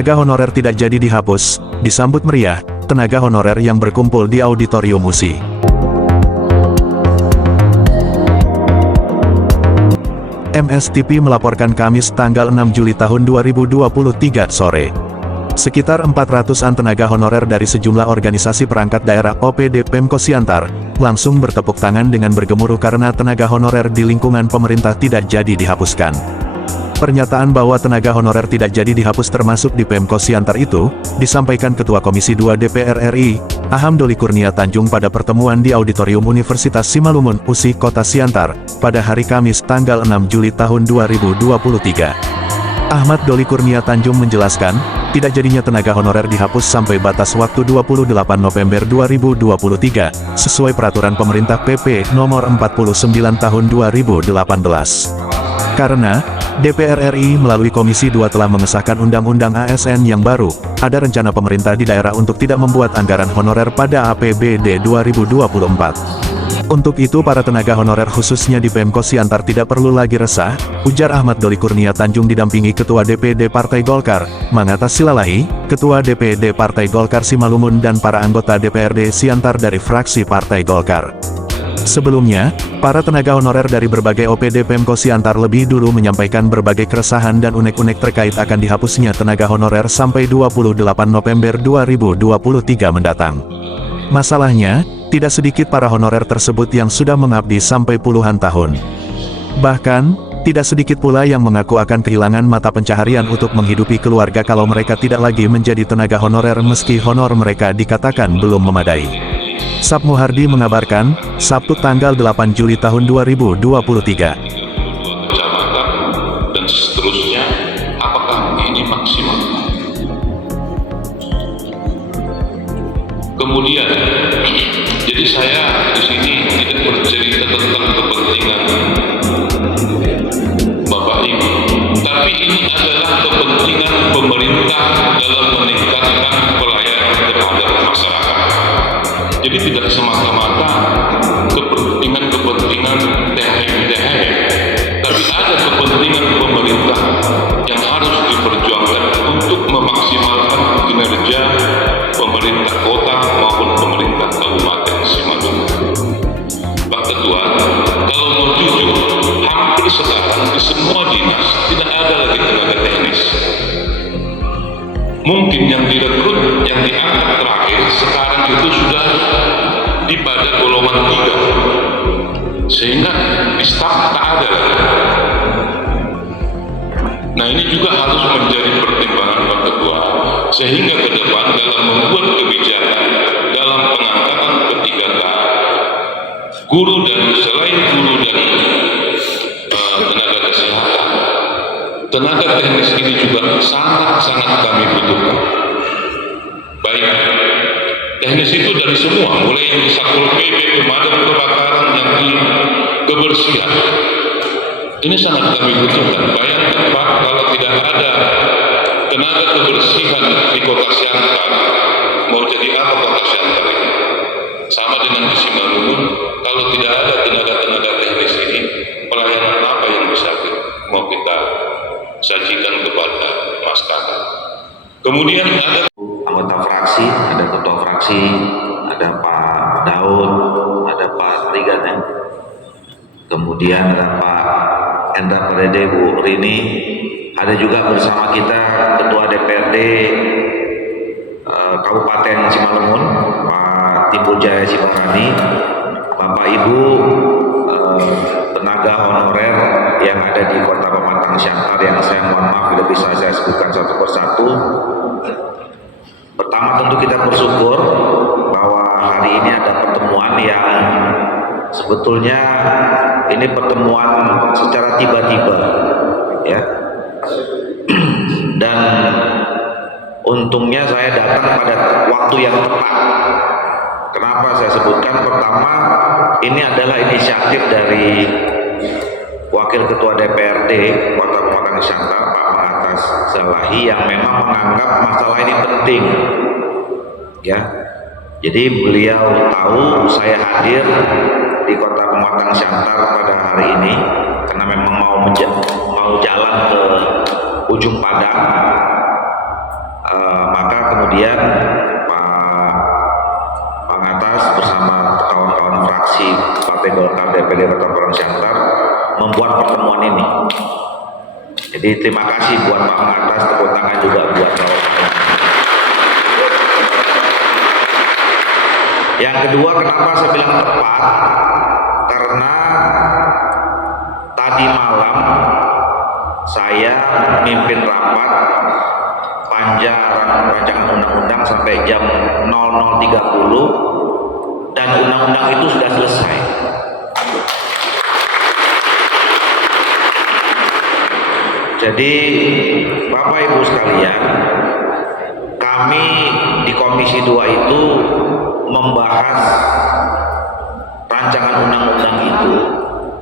tenaga honorer tidak jadi dihapus, disambut meriah, tenaga honorer yang berkumpul di auditorium USI. MSTV melaporkan Kamis tanggal 6 Juli tahun 2023 sore. Sekitar 400-an tenaga honorer dari sejumlah organisasi perangkat daerah OPD Pemko Siantar, langsung bertepuk tangan dengan bergemuruh karena tenaga honorer di lingkungan pemerintah tidak jadi dihapuskan. Pernyataan bahwa tenaga honorer tidak jadi dihapus termasuk di Pemko Siantar itu, disampaikan Ketua Komisi 2 DPR RI, Ahmad Doli Kurnia Tanjung pada pertemuan di Auditorium Universitas Simalungun, USI Kota Siantar, pada hari Kamis tanggal 6 Juli tahun 2023. Ahmad Doli Kurnia Tanjung menjelaskan, tidak jadinya tenaga honorer dihapus sampai batas waktu 28 November 2023, sesuai peraturan pemerintah PP nomor 49 tahun 2018. Karena, DPR RI melalui Komisi 2 telah mengesahkan Undang-Undang ASN yang baru, ada rencana pemerintah di daerah untuk tidak membuat anggaran honorer pada APBD 2024. Untuk itu para tenaga honorer khususnya di Pemko Siantar tidak perlu lagi resah, ujar Ahmad Doli Kurnia Tanjung didampingi Ketua DPD Partai Golkar, Mangatas Silalahi, Ketua DPD Partai Golkar Simalungun dan para anggota DPRD Siantar dari fraksi Partai Golkar. Sebelumnya, para tenaga honorer dari berbagai OPD Pemko Siantar lebih dulu menyampaikan berbagai keresahan dan unek-unek terkait akan dihapusnya tenaga honorer sampai 28 November 2023 mendatang. Masalahnya, tidak sedikit para honorer tersebut yang sudah mengabdi sampai puluhan tahun. Bahkan, tidak sedikit pula yang mengaku akan kehilangan mata pencaharian untuk menghidupi keluarga kalau mereka tidak lagi menjadi tenaga honorer meski honor mereka dikatakan belum memadai. Sab Muhardi mengabarkan, Sabtu tanggal 8 Juli tahun 2023. Kecamatan dan seterusnya, apakah ini maksimal? Kemudian, jadi saya di sini tidak bercerita tentang kepentingan Bapak Ibu, tapi ini adalah kepentingan pemerintah dalam meningkatkan pelayanan terhadap masyarakat. Jadi tidak semata-mata kepentingan THM, tapi ada kepentingan pemerintah yang harus diperjuangkan untuk memaksimalkan kinerja pemerintah kota maupun pemerintah Kabupaten Simalungun. Pak Ketua, kalau mau jujur, hampir sekarang di semua dinas tidak ada lagi tenaga teknis. Mungkin yang direkrut, yang diangkat terakhir sekarang itu sudah di pada golongan 3, sehingga di staf tak ada. Nah ini juga harus menjadi pertimbangan Pak Ketua, sehingga ke depan dalam membuat kebijakan dalam pengangkatan ketiga tahap guru dan selain guru dan tenaga kesehatan, tenaga teknis ini juga sangat-sangat kami butuhkan. Baik, teknis itu dari semua, mulai yang di Satpol PP, pemadam kebakaran, yang di kebersihan. Ini sangat kami butuhkan. Bayangkan Pak, kalau tidak ada tenaga kebersihan di Kota Siantar, mau jadi apa Kota Siantar ini? Sama dengan di Simalungun, kalau tidak ada tenaga-tenaga teknis ini, pelayanan apa yang bisa mau kita sajikan kepada masyarakat? Kemudian ada anggota fraksi, ada ketua fraksi, ada Pak Daud, ada Pak Trigan, ya. Kemudian ada Pak Endra Perdede, Bu Rini, ada juga bersama kita Ketua DPRD Kabupaten Simalungun, Pak Timbul Jaya Sibarani, Bapak Ibu tenaga honorer yang ada di Kota Pematang Siantar yang saya mohon maaf tidak bisa saya sebutkan satu persatu. Pertama tentu kita bersyukur bahwa hari ini ada pertemuan yang sebetulnya ini pertemuan secara tiba-tiba, ya. Dan untungnya saya datang pada waktu yang tepat. Kenapa saya sebutkan? Pertama, ini adalah inisiatif dari Wakil Ketua DPRD Kota Pematang Siantar, Pak Mangatas Silalahi, yang memang menganggap masalah ini penting, ya. Jadi beliau tahu saya hadir di Kota Pematang Siantar pada hari ini karena memang mau jalan ke ujung Padang. kemudian Pak Ngatas bersama kawan-kawan fraksi Partai Golkar DPD Kota Padang Siantar membuat pertemuan ini. Jadi terima kasih buat Pak Ngatas, tepuk tangan juga buat Bapak. Yang kedua, kenapa saya bilang tepat? Karena tadi malam saya mimpin rapat panja rancangan undang-undang sampai jam 00.30 dan undang-undang itu sudah selesai. Jadi Bapak Ibu sekalian, kami di Komisi 2 itu membahas rancangan undang-undang itu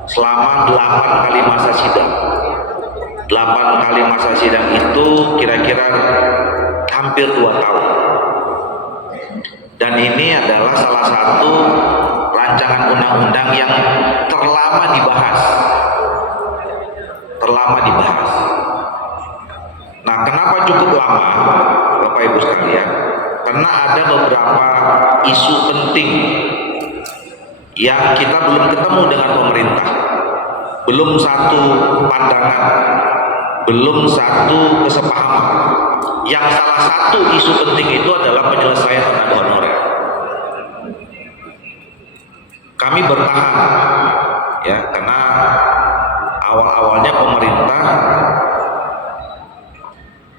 selama 8 kali masa sidang. 8 kali masa sidang itu kira-kira hampir 2 tahun. Dan ini adalah salah satu rancangan undang-undang yang terlama dibahas. Nah, kenapa cukup lama, Bapak Ibu sekalian? Karena ada beberapa isu penting yang kita belum ketemu dengan pemerintah, belum satu pandangan, belum satu kesepahaman. Yang salah satu isu penting itu adalah penyelesaian tenaga honorer. Kami bertahan, ya, karena awal-awalnya pemerintah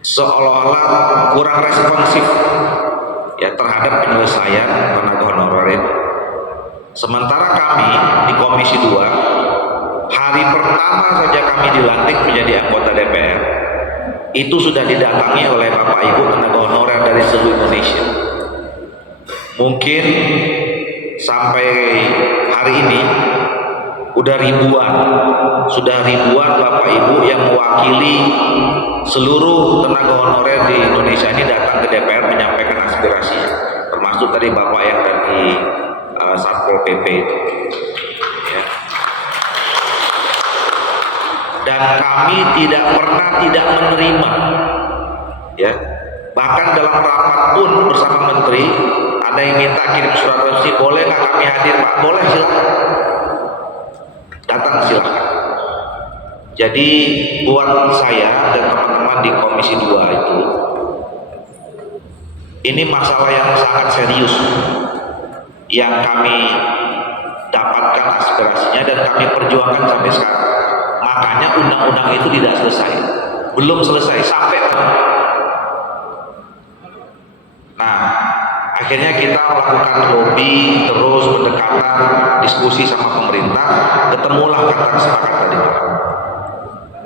seolah-olah kurang responsif, ya, terhadap penyelesaian tenaga honorer. Sementara kami di Komisi 2, hari pertama saja kami dilantik menjadi anggota DPR, itu sudah didatangi oleh Bapak Ibu tenaga honorer dari seluruh Indonesia. Mungkin sampai hari ini sudah ribuan Bapak Ibu yang mewakili seluruh tenaga honorer di Indonesia ini datang ke DPR menyampaikan aspirasinya, termasuk tadi Bapak yang dari Satpol PP itu, ya. Dan kami tidak pernah tidak menerima, ya, bahkan dalam rapat pun bersama menteri ada yang minta kirim surat resmi, boleh nggak kami hadir Pak? Boleh, silakan, datang silakan. Jadi buat saya dan teman-teman di Komisi 2 itu, ini masalah yang sangat serius yang kami dapatkan aspirasinya dan kami perjuangkan sampai sekarang. Makanya undang-undang itu tidak selesai, belum selesai sampai. Nah, akhirnya kita melakukan lobby terus, pendekatan, diskusi sama pemerintah, ketemulah kata kesepakatan itu.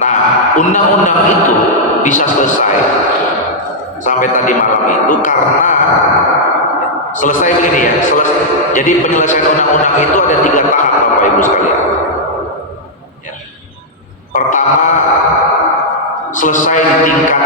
Nah, undang-undang itu bisa selesai sampai tadi malam itu karena selesai begini, ya, selesai. Jadi penyelesaian undang-undang itu ada 3 tahap Bapak Ibu sekalian. Ya. Pertama, selesai di tingkat